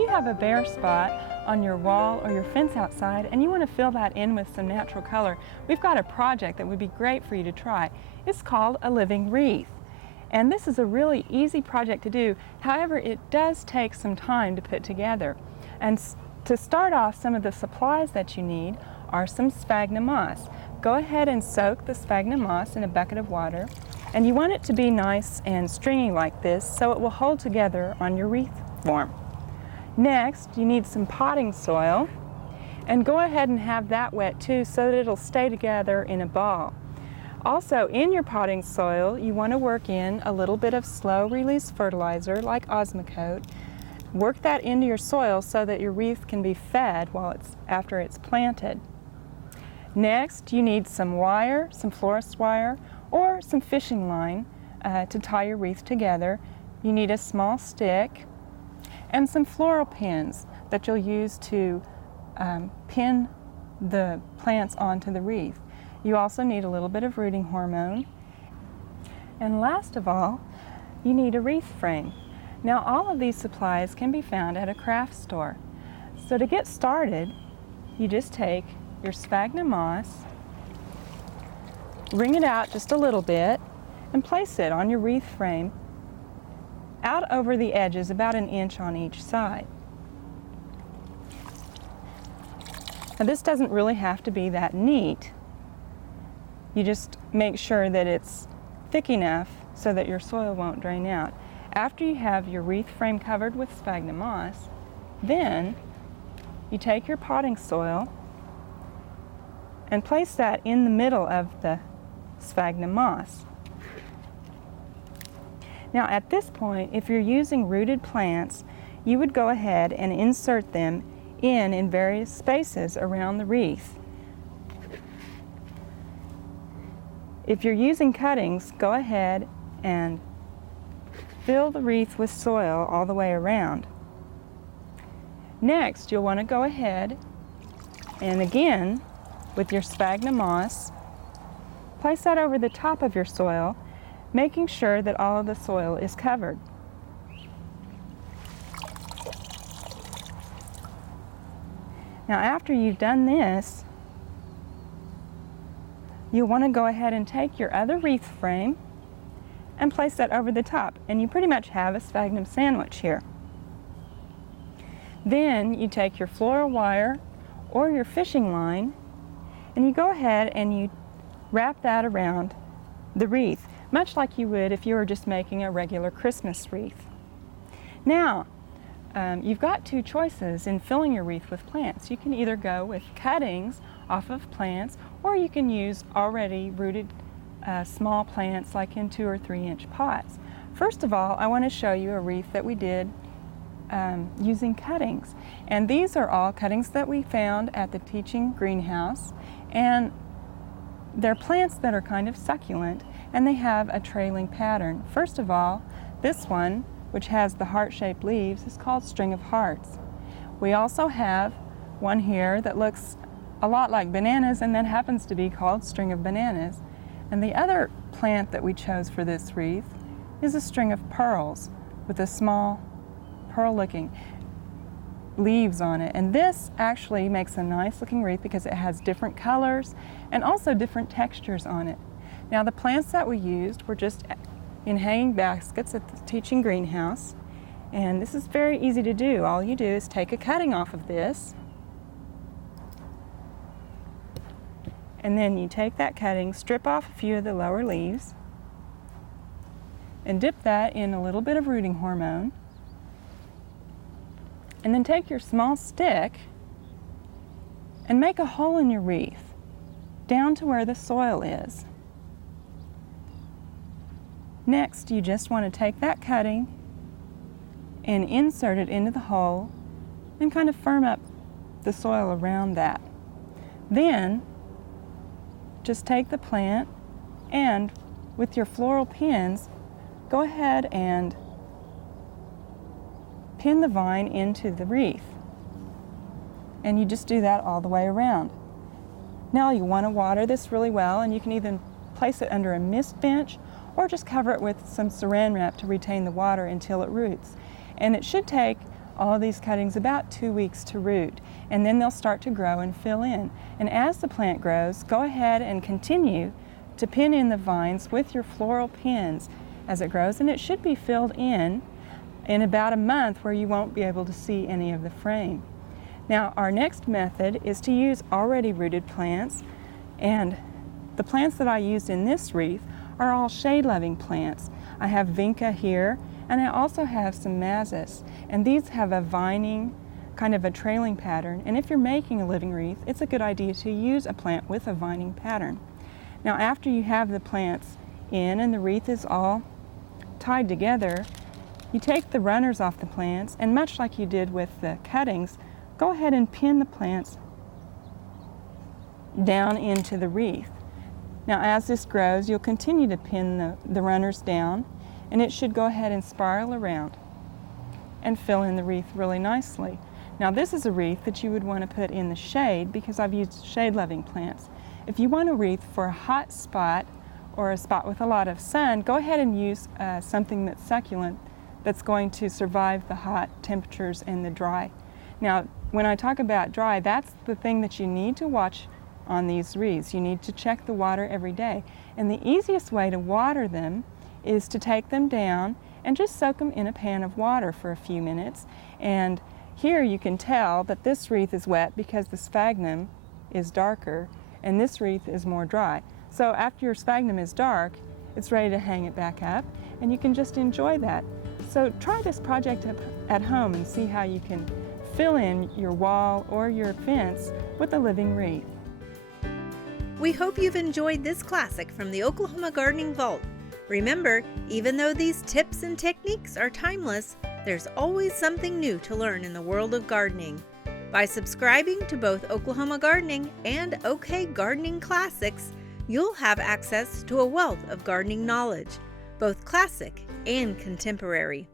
you have a bare spot on your wall or your fence outside and you want to fill that in with some natural color, we've got a project that would be great for you to try. It's called a living wreath. And this is a really easy project to do. However, it does take some time to put together. And to start off, some of the supplies that you need are some sphagnum moss. Go ahead and soak the sphagnum moss in a bucket of water. And you want it to be nice and stringy like this so it will hold together on your wreath form. Next, you need some potting soil. And go ahead and have that wet too so that it'll stay together in a ball. Also, in your potting soil, you want to work in a little bit of slow-release fertilizer like Osmocote. Work that into your soil so that your wreath can be fed after it's planted. Next, you need some wire, some florist wire, or some fishing line to tie your wreath together. You need a small stick and some floral pins that you'll use to pin the plants onto the wreath. You also need a little bit of rooting hormone. And last of all, you need a wreath frame. Now, all of these supplies can be found at a craft store. So to get started, you just take your sphagnum moss, wring it out just a little bit, and place it on your wreath frame out over the edges, about an inch on each side. Now, this doesn't really have to be that neat. You just make sure that it's thick enough so that your soil won't drain out. After you have your wreath frame covered with sphagnum moss, then you take your potting soil and place that in the middle of the sphagnum moss. Now, at this point, if you're using rooted plants, you would go ahead and insert them in various spaces around the wreath. If you're using cuttings, go ahead and fill the wreath with soil all the way around. Next, you'll want to go ahead and again, with your sphagnum moss, place that over the top of your soil, making sure that all of the soil is covered. Now, after you've done this, you'll want to go ahead and take your other wreath frame and place that over the top, and you pretty much have a sphagnum sandwich here. Then you take your floral wire or your fishing line and you go ahead and you wrap that around the wreath, much like you would if you were just making a regular Christmas wreath. Now, you've got two choices in filling your wreath with plants. You can either go with cuttings off of plants, or you can use already rooted small plants like in 2 or 3 inch pots. First of all, I want to show you a wreath that we did using cuttings. And these are all cuttings that we found at the teaching greenhouse. And they're plants that are kind of succulent, and they have a trailing pattern. First of all, this one, which has the heart-shaped leaves, is called String of Hearts. We also have one here that looks a lot like bananas, and that happens to be called String of Bananas. And the other plant that we chose for this wreath is a string of pearls with a small pearl-looking leaves on it. And this actually makes a nice looking wreath because it has different colors and also different textures on it. Now, the plants that we used were just in hanging baskets at the teaching greenhouse, and this is very easy to do. All you do is take a cutting off of this, and then you take that cutting, strip off a few of the lower leaves, and dip that in a little bit of rooting hormone, and then take your small stick and make a hole in your wreath down to where the soil is. Next, you just want to take that cutting and insert it into the hole and kind of firm up the soil around that. Then, just take the plant and with your floral pins, go ahead and pin the vine into the wreath. And you just do that all the way around. Now you want to water this really well, and you can either place it under a mist bench or just cover it with some saran wrap to retain the water until it roots. And it should take all of these cuttings about 2 weeks to root, and then they'll start to grow and fill in. And as the plant grows, go ahead and continue to pin in the vines with your floral pins as it grows, and it should be filled in about a month where you won't be able to see any of the frame. Now, our next method is to use already rooted plants, and the plants that I used in this wreath are all shade-loving plants. I have vinca here, and I also have some mazis, and these have a vining, kind of a trailing pattern, and if you're making a living wreath, it's a good idea to use a plant with a vining pattern. Now, after you have the plants in and the wreath is all tied together, you take the runners off the plants, and much like you did with the cuttings, go ahead and pin the plants down into the wreath. Now, as this grows, you'll continue to pin the runners down, and it should go ahead and spiral around and fill in the wreath really nicely. Now, this is a wreath that you would want to put in the shade because I've used shade-loving plants. If you want a wreath for a hot spot or a spot with a lot of sun, go ahead and use something that's succulent that's going to survive the hot temperatures and the dry. Now, when I talk about dry, that's the thing that you need to watch on these wreaths. You need to check the water every day. And the easiest way to water them is to take them down and just soak them in a pan of water for a few minutes. And here you can tell that this wreath is wet because the sphagnum is darker and this wreath is more dry. So after your sphagnum is dark, it's ready to hang it back up, and you can just enjoy that. So try this project at home and see how you can fill in your wall or your fence with a living wreath. We hope you've enjoyed this classic from the Oklahoma Gardening Vault. Remember, even though these tips and techniques are timeless, there's always something new to learn in the world of gardening. By subscribing to both Oklahoma Gardening and OK Gardening Classics, you'll have access to a wealth of gardening knowledge, both classic and contemporary.